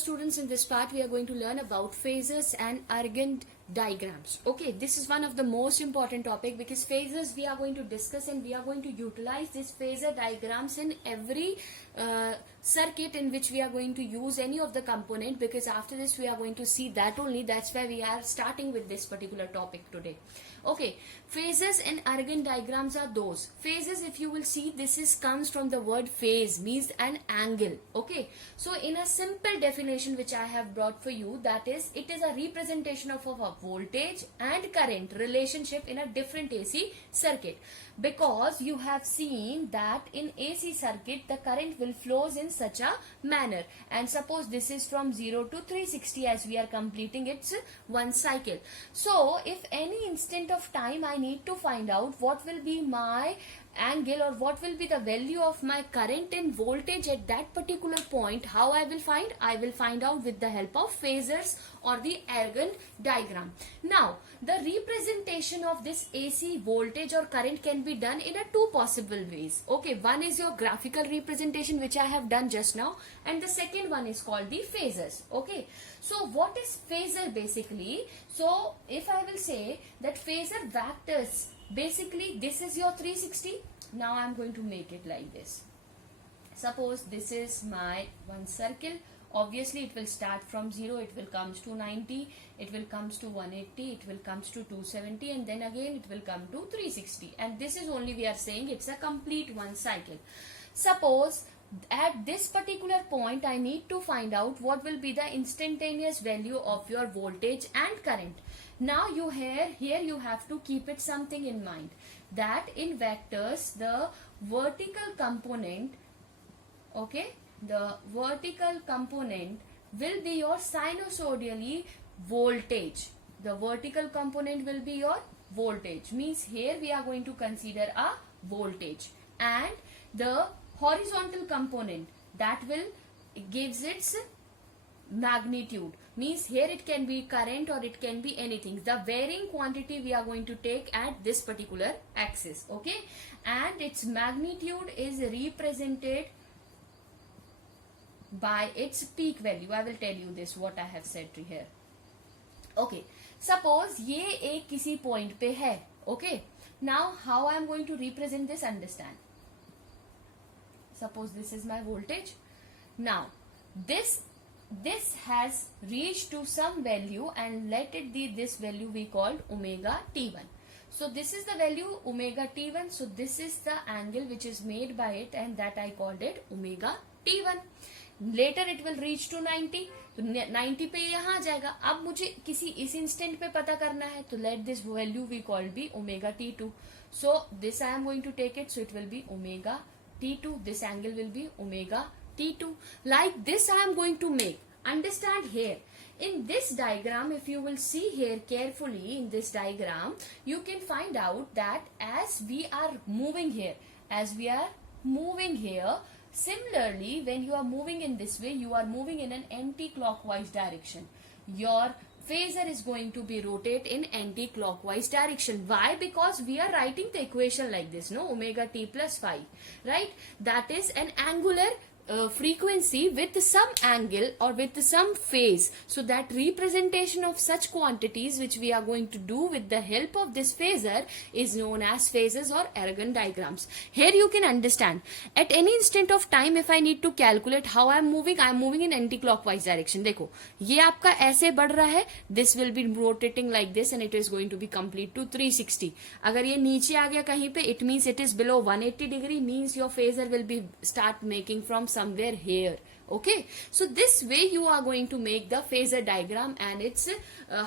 students, in this part we are going to learn about phasors and Argand diagrams. Okay, this is one of the most important topic because phasors we are going to discuss and we are going to utilize this phasor diagrams in every circuit in which we are going to use any of the component, because after this we are going to see that only. That's why we are starting with this particular topic today. Okay, phasors and Argand diagrams are those. Phasors, if you will see, this is comes from the word phase, means an angle. Okay, so in a simple definition which I have brought for you, that is, it is a representation of a voltage and current relationship in a different AC circuit. Because you have seen that in AC circuit the current will flows in such a manner, and suppose this is from 0 to 360 as we are completing its one cycle. So if any instant of time I need to find out what will be my angle or what will be the value of my current and voltage at that particular point, how I will find? I will find out with the help of phasors or the Argand diagram. Now the representation of this AC voltage or current can be done in a two possible ways. Okay, one is your graphical representation which I have done just now, and the second one is called the phasors. Okay, so what is phasor basically? So if I will say that phasor vectors, basically this is your 360. Now I am going to make it like this. Suppose this is my one circle. Obviously it will start from 0, it will comes to 90, it will comes to 180, it will comes to 270, and then again it will come to 360, and this is only we are saying it's a complete one cycle. Suppose at this particular point I need to find out what will be the instantaneous value of your voltage and current. Now you here you have to keep it something in mind, that in vectors the vertical component, okay, the vertical component will be your sinusoidally voltage. The vertical component will be your voltage, means here we are going to consider a voltage, and the horizontal component, that will gives its magnitude, means here it can be current or it can be anything. The varying quantity we are going to take at this particular axis. Okay, and its magnitude is represented by its peak value. I will tell you this what I have said to here. Okay, suppose ये एक किसी point पे है. Okay, now how I am going to represent this, understand. Suppose this is my voltage. Now this has reached to some value, and let it be this value we called omega t1. So this is the value omega t1. So this is the angle which is made by it, and that I called it omega t1. Later it will reach to 90. तो 90 पे यहाँ आ जाएगा. अब मुझे किसी इस instant पे पता करना है, तो let this value we call be omega t2. So this I am going to take it, so it will be omega t2. This angle will be omega t2. Like this I am going to make. Understand here. In this diagram, if you will see here carefully in this diagram, you can find out that as we are moving here, similarly, when you are moving in this way, you are moving in an anti-clockwise direction. Your phasor is going to be rotate in anti-clockwise direction. Why? Because we are writing the equation like this, no? Omega t plus phi, right? That is an angular frequency with some angle or with some phase. So that representation of such quantities which we are going to do with the help of this phasor is known as phasors or Argand diagrams. Here you can understand, at any instant of time if I need to calculate how I am moving in anti-clockwise direction. देखो ये आपका ऐसे बढ़ रहा है, this will be rotating like this and it is going to be complete to 360. अगर ये नीचे आ गया कहीं पे, it means it is below 180 degree, means your phasor will be start making from somewhere here. Okay, so this way you are going to make the phasor diagram, and it's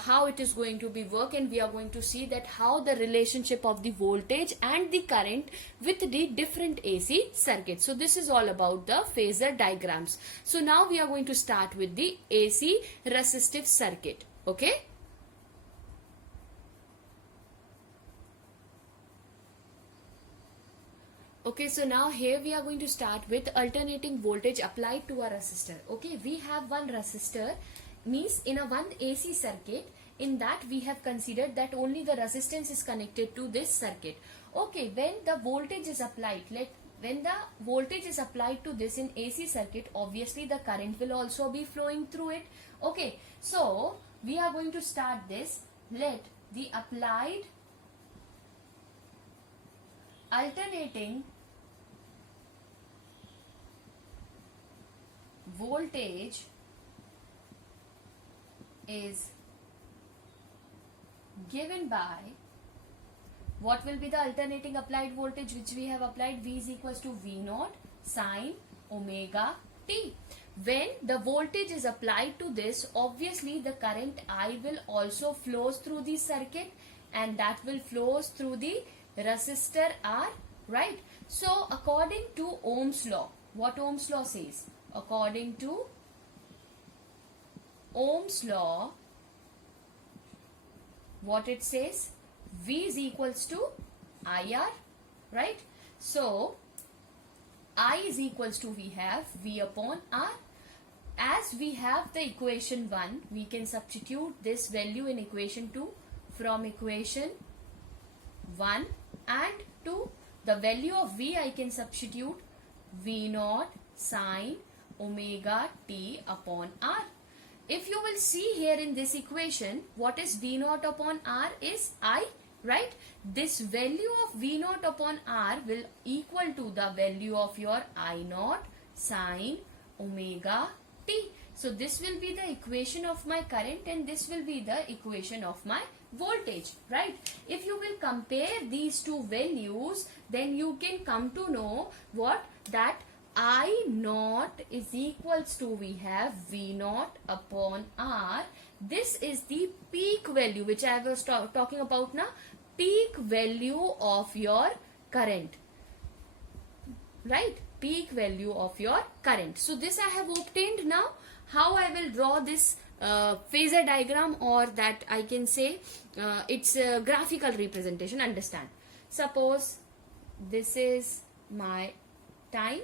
how it is going to be work, and we are going to see that how the relationship of the voltage and the current with the different AC circuits. So this is all about the phasor diagrams. So now we are going to start with the AC resistive circuit. Okay. Okay, so now here we are going to start with alternating voltage applied to a resistor. Okay, we have one resistor, means in a one AC circuit, in that we have considered that only the resistance is connected to this circuit. Okay, when the voltage is applied, when the voltage is applied to this in AC circuit, obviously the current will also be flowing through it. Okay, so we are going to start this. Let the applied alternating voltage is given by, what will be the alternating applied voltage which we have applied? V is equals to V naught sine omega t. When the voltage is applied to this, obviously the current I will also flows through the circuit, and that will flows through the resistor R, right? So according to Ohm's law, what Ohm's law says? According to Ohm's law, what it says? V is equals to IR, right? So I is equals to, we have V upon R. As we have the equation 1, we can substitute this value in equation 2. From equation 1 and 2, the value of V I can substitute V naught sine omega t upon R. If you will see here in this equation, what is V naught upon R is I, right? This value of V naught upon R will equal to the value of your I naught sine omega t. So this will be the equation of my current, and this will be the equation of my voltage, right? If you will compare these two values, then you can come to know what? That I naught is equals to, we have V naught upon R. This is the peak value which I was talking about now. Peak value of your current, right? Peak value of your current. So this I have obtained. Now how I will draw this phasor diagram, or that I can say it's a graphical representation. Understand? Suppose this is my time.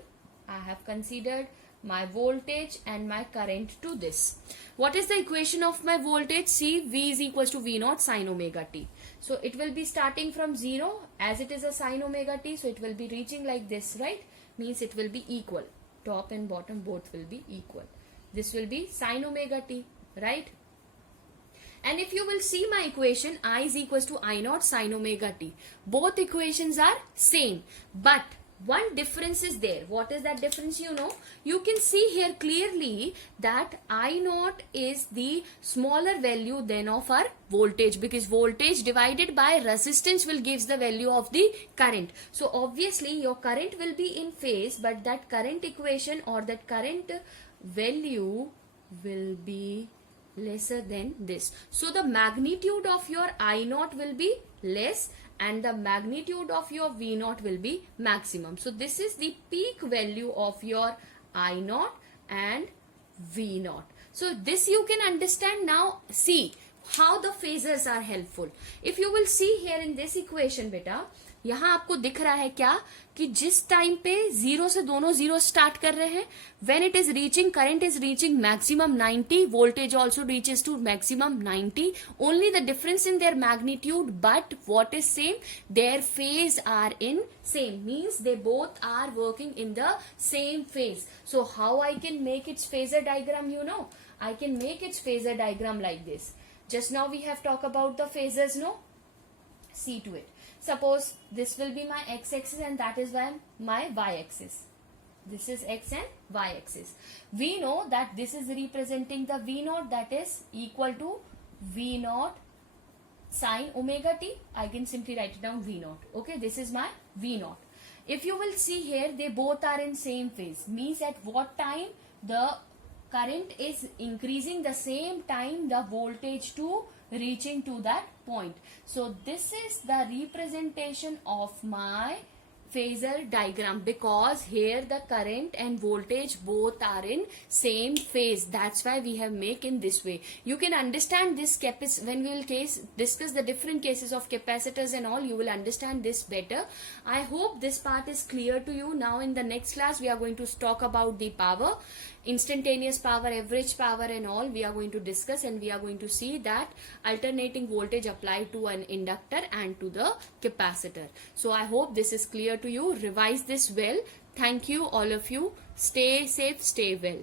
I have considered my voltage and my current to this. What is the equation of my voltage? See, V is equals to V naught sine omega t. So it will be starting from 0, as it is a sine omega t, so it will be reaching like this, right? Means it will be equal. Top and bottom both will be equal. This will be sine omega t, right? And if you will see my equation, I is equals to I naught sine omega t. Both equations are same, but one difference is there. What is that difference? You know, you can see here clearly that I naught is the smaller value than of our voltage, because voltage divided by resistance will gives the value of the current. So obviously your current will be in phase, but that current equation or that current value will be lesser than this. So the magnitude of your I naught will be less, and the magnitude of your V naught will be maximum. So this is the peak value of your I naught and V naught. So this you can understand. Now see how the phasors are helpful. If you will see here in this equation, beta, यहाँ आपको दिख रहा है क्या कि जिस time पे 0 से दोनों 0 स्टार्ट कर रहे हैं, when it is reaching, current is reaching maximum 90, voltage also reaches to maximum 90, only the difference in their magnitude, but what is same? Their phase are in same, means they both are working in the same phase. So how I can make its phasor diagram? You know, I can make its phasor diagram like this. Just now we have talked about the phasors, no? See to it. Suppose this will be my x-axis and that is my y-axis. This is x and y-axis. We know that this is representing the V naught, that is equal to V naught sine omega t. I can simply write it down V naught. Okay, this is my V naught. If you will see here, they both are in same phase. Means at what time the current is increasing, the same time the voltage too reaching to that point. So this is the representation of my phasor diagram, because here the current and voltage both are in same phase. That's why we have make in this way. You can understand this when we will discuss the different cases of capacitors and all, you will understand this better. I hope this part is clear to you. Now in the next class we are going to talk about the power. instantaneous power, average power and all we are going to discuss, and we are going to see that alternating voltage applied to an inductor and to the capacitor. So I hope this is clear to you. Revise this well. Thank you all of you. Stay safe, stay well.